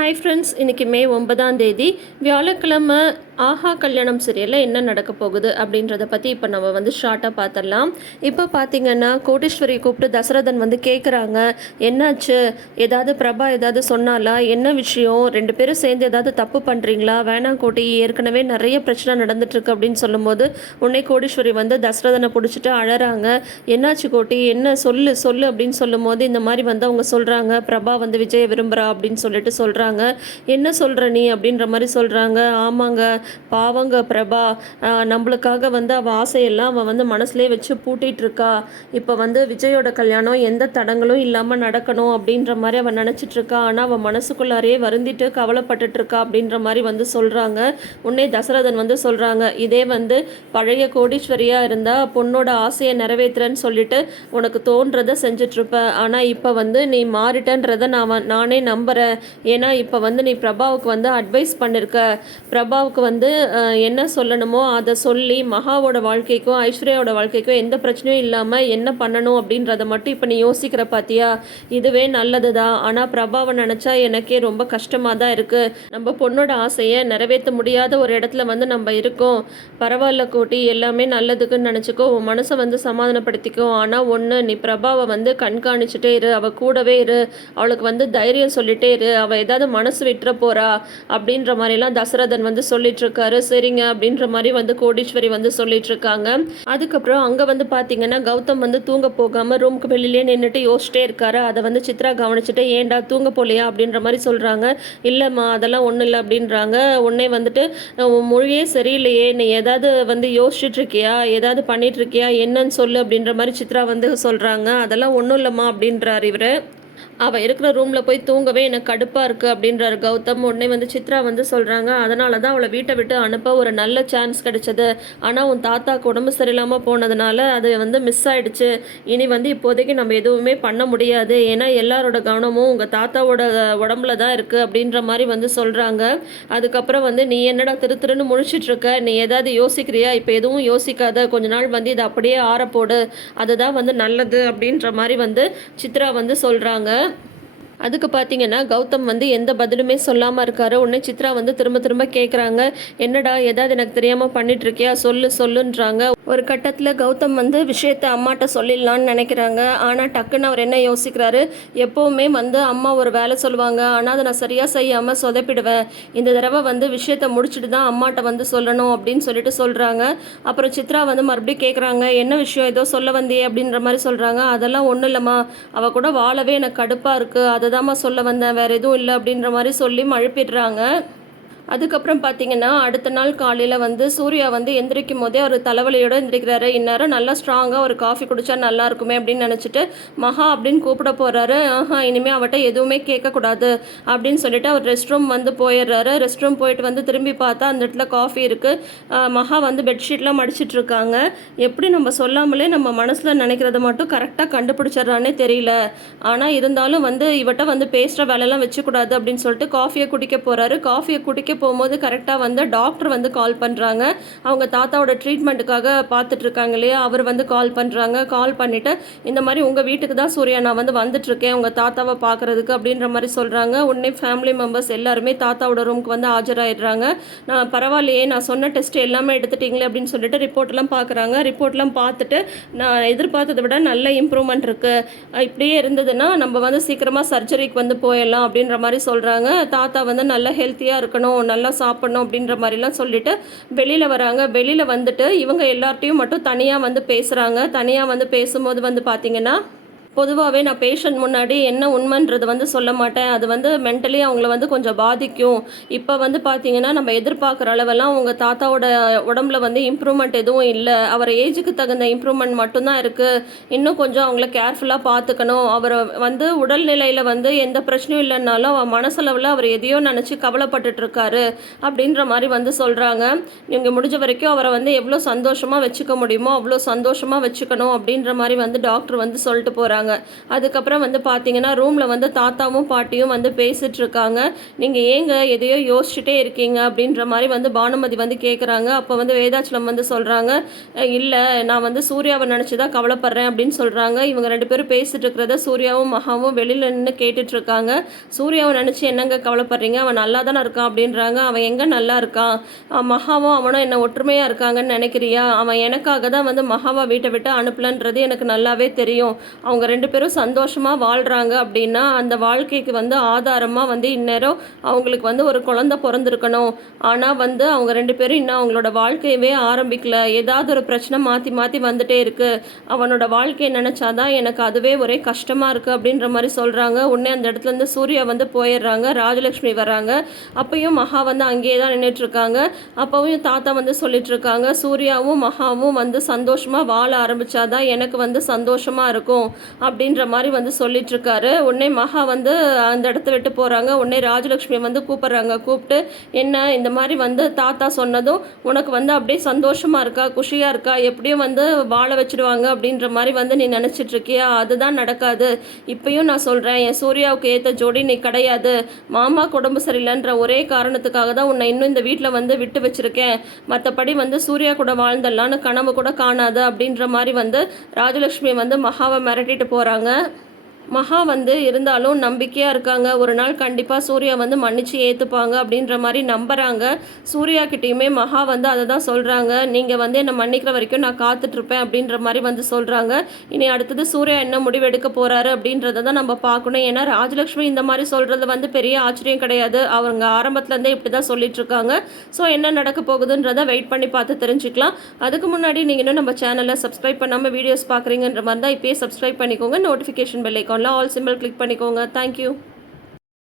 Hi friends இன்றைக்கி மே ஒன்பதாம் தேதி வியாழக்கிழமை ஆஹா கல்யாணம் சீரியலில் என்ன நடக்க போகுது அப்படின்றத பற்றி இப்போ நம்ம வந்து ஷார்ட்டாக பார்த்துடலாம் இப்போ பார்த்தீங்கன்னா கோடீஸ்வரி கூப்பிட்டு தசரதன் வந்து கேட்குறாங்க என்னாச்சு? ஏதாவது பிரபா ஏதாவது சொன்னாலா? என்ன விஷயம்? ரெண்டு பேரும் சேர்ந்து ஏதாவது தப்பு பண்ணுறீங்களா வேணாம் கோட்டி ஏற்கனவே நிறைய பிரச்சனை நடந்துட்டுருக்கு அப்படின்னு சொல்லும்போது உன்னை கோடீஸ்வரி வந்து தசரதனை பிடிச்சிட்டு அழறாங்க. என்னாச்சு கோட்டி? என்ன சொல்லு சொல்லு அப்படின்னு சொல்லும்போது இந்த மாதிரி வந்து அவங்க சொல்கிறாங்க பிரபா வந்து விஜய் விரும்புகிறா அப்படின்னு சொல்லிட்டு சொல்கிறாங்க என்ன சொல்கிற நீ அப்படின்ற மாதிரி சொல்கிறாங்க ஆமாங்க. பாவங்க பிரபா நம்மளுக்காக வந்து அவள் ஆசையெல்லாம் அவள் வந்து மனசுலேயே வச்சு பூட்டிகிட்ருக்கா இருக்கா இப்போ வந்து விஜயோட கல்யாணம் எந்த தடங்களும் இல்லாமல் நடக்கணும் அப்படின்ற மாதிரி அவள் நினச்சிட்டு இருக்கா ஆனால் அவள் மனசுக்குள்ளாரையே வருந்திட்டு கவலைப்பட்டுட்ருக்கா அப்படின்ற மாதிரி வந்து சொல்கிறாங்க உன்னே தசரதன் வந்து சொல்கிறாங்க இதே வந்து பழைய கோடீஸ்வரியாக இருந்தால் பொண்ணோட ஆசையை நிறைவேற்றுறேன்னு சொல்லிட்டு உனக்கு தோன்றதை செஞ்சிட்ருப்பேன் ஆனால் இப்போ வந்து நீ மாறிட்டன்றதை நான் நானே நம்புகிறேன் ஏன்னா இப்போ வந்து நீ பிரபாவுக்கு வந்து அட்வைஸ் பண்ணிருக்க. பிரபாவுக்கு வந்து என்ன சொல்லணுமோ அதை சொல்லி மகாவோட வாழ்க்கைக்கும் ஐஸ்வர்யாவோட வாழ்க்கைக்கும் எந்த பிரச்சனையும் இல்லாமல் என்ன பண்ணணும் அப்படின்றத மட்டும் இப்போ நீ யோசிக்கிற பார்த்தியா இதுவே நல்லது தான் ஆனால் பிரபாவை நினச்சா எனக்கே ரொம்ப கஷ்டமாக தான் இருக்குது நம்ம பொண்ணோட ஆசையை நிறைவேற்ற முடியாத ஒரு இடத்துல வந்து நம்ம இருக்கோம். பரவாயில்ல கூட்டி எல்லாமே நல்லதுக்குன்னு நினச்சிக்கோ. உன் மனசை வந்து சமாதானப்படுத்திக்கோ. ஆனால் ஒன்று நீ பிரபாவை வந்து கண்காணிச்சுட்டே இரு. அவள் கூடவே இரு. அவளுக்கு வந்து தைரியம் சொல்லிட்டே இரு. அவள் ஏதாவது மனசு விட்டுற போகிறா அப்படின்ற மாதிரிலாம் தசரதன் வந்து சொல்லிட்டு இருக்காரு சரிங்க அப்படின்ற மாதிரி வந்து கோடீஸ்வரி வந்து சொல்லிட்டு இருக்காங்க அதுக்கப்புறம் அங்கே வந்து பார்த்தீங்கன்னா கௌதம் வந்து தூங்க போகாமல் ரூமுக்கு வெளியிலே நின்றுட்டு யோசிச்சிட்டே இருக்காரு. அதை வந்து சித்ரா கவனிச்சுட்டு ஏன்டா தூங்க போலையா? அப்படின்ற மாதிரி சொல்கிறாங்க இல்லைம்மா அதெல்லாம் ஒன்றும் இல்லை அப்படின்றாங்க. உடனே வந்துட்டு மொழியே சரியில்லையே. நீ ஏதாவது வந்து யோசிச்சுட்டு இருக்கியா ஏதாவது பண்ணிட்டு இருக்கியா என்னன்னு சொல்லு அப்படின்ற மாதிரி சித்ரா வந்து சொல்கிறாங்க அதெல்லாம் ஒன்றும் இல்லைம்மா அப்படின்றார் இவர். அவள் இருக்கிற ரூமில் போய் தூங்கவே எனக்கு கடுப்பாக இருக்குது அப்படின்றாரு கௌதம். உடனே வந்து சித்ரா வந்து சொல்கிறாங்க அதனால தான் அவளை வீட்டை விட்டு அனுப்ப ஒரு நல்ல சான்ஸ் கிடைச்சது. ஆனால் உன் தாத்தாக்கு உடம்பு சரியில்லாமல் போனதுனால அது வந்து மிஸ் ஆயிடுச்சு. இனி வந்து இப்போதைக்கு நம்ம எதுவுமே பண்ண முடியாது. ஏன்னா எல்லாரோட கவனமும் உங்கள் தாத்தாவோட உடம்புல தான் இருக்குது அப்படின்ற மாதிரி வந்து சொல்கிறாங்க அதுக்கப்புறம் வந்து நீ என்னடா திரு திருன்னு முழிச்சிட்ருக்க நீ ஏதாவது யோசிக்கிறியா? இப்போ எதுவும் யோசிக்காத. கொஞ்ச நாள் வந்து இதை அப்படியே ஆறப்போடு அதுதான் வந்து நல்லது அப்படின்ற மாதிரி வந்து சித்ரா வந்து சொல்கிறாங்க அதுக்கு பார்த்தீங்கன்னா கௌதம் வந்து எந்த பதிலுமே சொல்லாமல் இருக்காரு. உடனே சித்ரா வந்து திரும்ப திரும்ப கேட்குறாங்க என்னடா ஏதாவது எனக்கு தெரியாமல் பண்ணிட்டுருக்கியா சொல்லு சொல்லுன்றாங்க. ஒரு கட்டத்தில் கௌதம் வந்து விஷயத்த அம்மாட்ட சொல்லிடலான்னு நினைக்கிறாங்க. ஆனால் டக்குன்னு அவர் என்ன யோசிக்கிறாரு? எப்போவுமே வந்து அம்மா ஒரு வேலை சொல்லுவாங்க. ஆனால் அதை நான் சரியாக செய்யாமல் சொதப்பிடுவேன். இந்த தடவை வந்து விஷயத்த முடிச்சுட்டு தான் அம்மாட்ட வந்து சொல்லணும் அப்படின்னு சொல்லிட்டு சொல்கிறாங்க அப்புறம் சித்ரா வந்து மறுபடியும் கேட்குறாங்க என்ன விஷயம்? ஏதோ சொல்ல வந்தியே? அப்படின்ற மாதிரி சொல்கிறாங்க அதெல்லாம் ஒன்றும் இல்லைம்மா. அவள் கூட வாழவே எனக்கு கடுப்பாக இருக்குது அதை தாம்மா சொல்ல வந்தேன். வேறு எதுவும் இல்லை. அப்படின்ற மாதிரி சொல்லி மழுப்பிடுறாங்க. அதுக்கப்புறம் பார்த்தீங்கன்னா அடுத்த நாள் காலையில் வந்து சூர்யா வந்து எந்திரிக்கும் போதே அவர் தலைவலியோடு எந்திரிக்கிறாரு. இந்நேரம் நல்லா ஸ்ட்ராங்காக ஒரு காஃபி குடிச்சா நல்லா இருக்குமே அப்படின்னு நினச்சிட்டு மகா அப்படின்னு கூப்பிட போகிறாரு ஆஹா இனிமேல் அவட்ட எதுவுமே கேட்கக்கூடாது அப்படின்னு சொல்லிட்டு அவர் ரெஸ்ட் ரூம் வந்து போயிடுறாரு. ரெஸ்ட் ரூம் போயிட்டு வந்து திரும்பி பார்த்தா அந்த இடத்துல காஃபி இருக்குது மகா வந்து பெட்ஷீட்லாம் மடிச்சிட்டு இருக்காங்க. எப்படி நம்ம சொல்லாமலே நம்ம மனசில் நினைக்கிறத மட்டும் கரெக்டாக கண்டுபிடிச்சிட்றானே தெரியல. ஆனால் இருந்தாலும் வந்து இவட்ட வந்து பேசுகிற வேலையெல்லாம் வச்சுக்கூடாது அப்படின்னு சொல்லிட்டு காஃபியை குடிக்க போகிறாரு காஃபியை குடிக்க போகும்போது கரெக்டாக வந்து டாக்டர் வந்து கால் பண்ணுறாங்க அவங்க தாத்தாவோட ட்ரீட்மெண்ட்டுக்காக பார்த்துட்ருக்காங்க இல்லையா? அவர் வந்து கால் பண்ணுறாங்க கால் பண்ணிவிட்டு இந்த மாதிரி உங்கள் வீட்டுக்கு தான் சூர்யா நான் வந்து வந்துட்டுருக்கேன். உங்கள் தாத்தாவை பார்க்குறதுக்கு அப்படின்ற மாதிரி சொல்கிறாங்க உடனே ஃபேமிலி மெம்பர்ஸ் எல்லாருமே தாத்தாவோட ரூமுக்கு வந்து ஆஜராகிடுறாங்க நான் பரவாயில்லையே நான் சொன்ன டெஸ்ட் எல்லாமே எடுத்துட்டிங்களே அப்படின்னு சொல்லிட்டு ரிப்போர்ட்லாம் பார்க்குறாங்க. ரிப்போர்ட்லாம் பார்த்துட்டு நான் எதிர்பார்த்ததை விட நல்ல இம்ப்ரூவ்மெண்ட் இருக்குது இப்படியே இருந்ததுன்னா நம்ம வந்து சீக்கிரமாக சர்ஜரிக்கு வந்து போயிடலாம் அப்படின்ற மாதிரி சொல்கிறாங்க தாத்தா வந்து நல்ல ஹெல்த்தியாக இருக்கணும். நல்லா சாப்பிடணும் அப்படின்ற மாதிரிலாம் சொல்லிட்டு வெளியில் வராங்க. வெளியில் வந்துட்டு இவங்க எல்லார்ட்டையும் மட்டும் தனியாக வந்து பேசுகிறாங்க தனியாக வந்து பேசும்போது வந்து பார்த்திங்கன்னா பொதுவாகவே நான் பேஷண்ட் முன்னாடி என்ன உண்மைன்றது வந்து சொல்ல மாட்டேன். அது வந்து மென்டலி அவங்கள வந்து கொஞ்சம் பாதிக்கும். இப்போ வந்து பார்த்தீங்கன்னா நம்ம எதிர்பார்க்குற அளவெல்லாம் உங்கள் தாத்தாவோட உடம்புல வந்து இம்ப்ரூவ்மெண்ட் எதுவும் இல்லை. அவர் ஏஜுக்கு தகுந்த இம்ப்ரூவ்மெண்ட் மட்டும்தான் இருக்குது இன்னும் கொஞ்சம் அவங்கள கேர்ஃபுல்லாக பார்த்துக்கணும் அவர் வந்து உடல்நிலையில் வந்து எந்த பிரச்சனையும் இல்லைன்னாலும் அவர் மனசளவில் அவர் எதையோ நினச்சி கவலைப்பட்டுட்டு இருக்காரு அப்படின்ற மாதிரி வந்து சொல்கிறாங்க நீங்கள் முடிஞ்ச வரைக்கும் அவரை வந்து எவ்வளோ சந்தோஷமாக வச்சுக்க முடியுமோ அவ்வளோ சந்தோஷமாக வச்சுக்கணும் அப்படின்ற மாதிரி வந்து டாக்டர் வந்து சொல்லிட்டு போகிறாங்க போயிடுறாங்க அதுக்கப்புறம் வந்து பார்த்தீங்கன்னா ரூமில் வந்து தாத்தாவும் பாட்டியும் வந்து பேசிகிட்ருக்காங்க இருக்காங்க நீங்கள் ஏங்க எதையோ யோசிச்சுட்டே இருக்கீங்க அப்படின்ற மாதிரி வந்து பானுமதி வந்து கேட்குறாங்க அப்போ வந்து வேதாச்சலம் வந்து சொல்கிறாங்க இல்லை நான் வந்து சூர்யாவை நினச்சி தான் கவலைப்படுறேன் அப்படின்னு சொல்கிறாங்க இவங்க ரெண்டு பேரும் பேசிகிட்டு இருக்கிறத சூர்யாவும் மகாவும் வெளியில் நின்று கேட்டுட்ருக்காங்க சூர்யாவை நினச்சி என்னங்க கவலைப்படுறீங்க? அவன் நல்லா தானே இருக்கான் அப்படின்றாங்க. அவன் எங்கே நல்லா இருக்கான்? மகாவும் அவனும் என்ன ஒற்றுமையாக இருக்காங்கன்னு நினைக்கிறியா? அவன் எனக்காக தான் வந்து மகாவை வீட்டை விட்டு அனுப்பலன்றது எனக்கு நல்லாவே தெரியும். அவங்க ரெண்டு பேரும் சந்தோஷமாக வாழ்கிறாங்க அப்படின்னா அந்த வாழ்க்கைக்கு வந்து ஆதாரமாக வந்து இந்நேரம் அவங்களுக்கு வந்து ஒரு குழந்தை பிறந்திருக்கணும். ஆனால் வந்து அவங்க ரெண்டு பேரும் இன்னும் அவங்களோட வாழ்க்கையவே ஆரம்பிக்கல. ஏதாவது ஒரு பிரச்சனை மாற்றி மாற்றி வந்துட்டே இருக்குது அவனோட வாழ்க்கையை நினச்சாதான் எனக்கு அதுவே ஒரே கஷ்டமாக இருக்குது அப்படின்ற மாதிரி சொல்கிறாங்க உடனே அந்த இடத்துலேருந்து சூர்யா வந்து போயிடுறாங்க. ராஜலக்ஷ்மி வராங்க. அப்பையும் மகா வந்து அங்கேயே தான் நின்றுட்டுருக்காங்க அப்போவும் அப்பவும் தாத்தா வந்து சொல்லிட்டுருக்காங்க சூர்யாவும் மகாவும் வந்து சந்தோஷமாக வாழ ஆரம்பித்தாதான் எனக்கு வந்து சந்தோஷமாக இருக்கும். அப்படின்ற மாதிரி வந்து சொல்லிட்டு இருக்காரு உடனே மகா வந்து அந்த இடத்த விட்டு போகிறாங்க உடனே ராஜலக்ஷ்மி வந்து கூப்பிடுறாங்க. கூப்பிட்டு என்ன இந்த மாதிரி வந்து தாத்தா சொன்னதும் உனக்கு வந்து அப்படியே சந்தோஷமாக இருக்கா? குஷியாக இருக்கா? எப்படியும் வந்து வாழ வச்சிடுவாங்க அப்படின்ற மாதிரி வந்து நீ நினச்சிட்ருக்கியா? அதுதான் நடக்காது. இப்பயும் நான் சொல்கிறேன் என் சூர்யாவுக்கு ஏற்ற ஜோடி நீ கிடையாது. மாமா உடம்பு சரியில்லைன்ற ஒரே காரணத்துக்காக தான் உன்னை இன்னும் இந்த வீட்டில் வந்து விட்டு வச்சிருக்கேன். மற்றபடி வந்து சூர்யா கூட வாழ்ந்தடலான்னு கனவு கூட காணாது அப்படின்ற மாதிரி வந்து ராஜலக்ஷ்மி வந்து மகாவை மிரட்டிட்டு போகிறாங்க மகா வந்து இருந்தாலும் நம்பிக்கையாக இருக்காங்க. ஒரு நாள் கண்டிப்பாக சூர்யா வந்து மன்னிச்சு ஏற்றுப்பாங்க அப்படின்ற மாதிரி நம்புகிறாங்க சூர்யா கிட்டேயுமே மகா வந்து அதை தான் சொல்கிறாங்க நீங்கள் வந்து என்னை மன்னிக்கிற வரைக்கும் நான் காத்துட்ருப்பேன் அப்படின்ற மாதிரி வந்து சொல்கிறாங்க இனி அடுத்தது சூர்யா என்ன முடிவு எடுக்க போகிறாரு அப்படின்றத தான் நம்ம பார்க்கணும். ஏன்னா ராஜலக்ஷ்மி இந்த மாதிரி சொல்கிறது வந்து பெரிய ஆச்சரியம் கிடையாது. அவங்க ஆரம்பத்துலேருந்தே இப்படி தான் சொல்லிகிட்ருக்காங்க ஸோ என்ன நடக்க போகுதுன்றதை வெயிட் பண்ணி பார்த்து தெரிஞ்சுக்கலாம். அதுக்கு முன்னாடி நீங்கள் இன்னும் நம்ம சேனலை சப்ஸ்கிரைப் பண்ணாமல் வீடியோஸ் பார்க்குறீங்கன்ற மாதிரி தான் இப்போயே சப்ஸ்கிரைப் பண்ணிக்கோங்க. நோட்டிஃபிகேஷன் பெல்லை ஐக்கானில் ஆல் சிம்பிள் கிளிக் பண்ணிக்கோங்க. Thank you